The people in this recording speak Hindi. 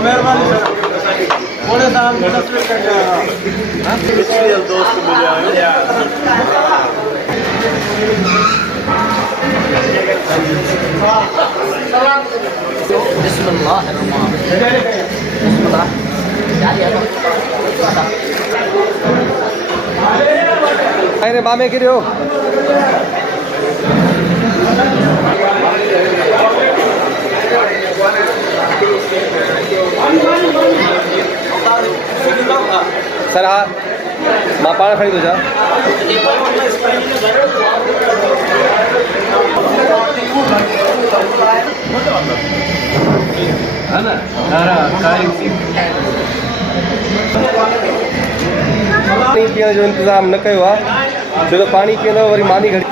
मेहरबानी सर थोड़े सा हम दोस्त मिले अरे बामे गिरे हो सर हाँ मां पाण खड़ी तो जा है ना पानी पीअण जो इंतज़ाम न कयो आहे छो त पाणी पीअंदव वरी मानी घड़ी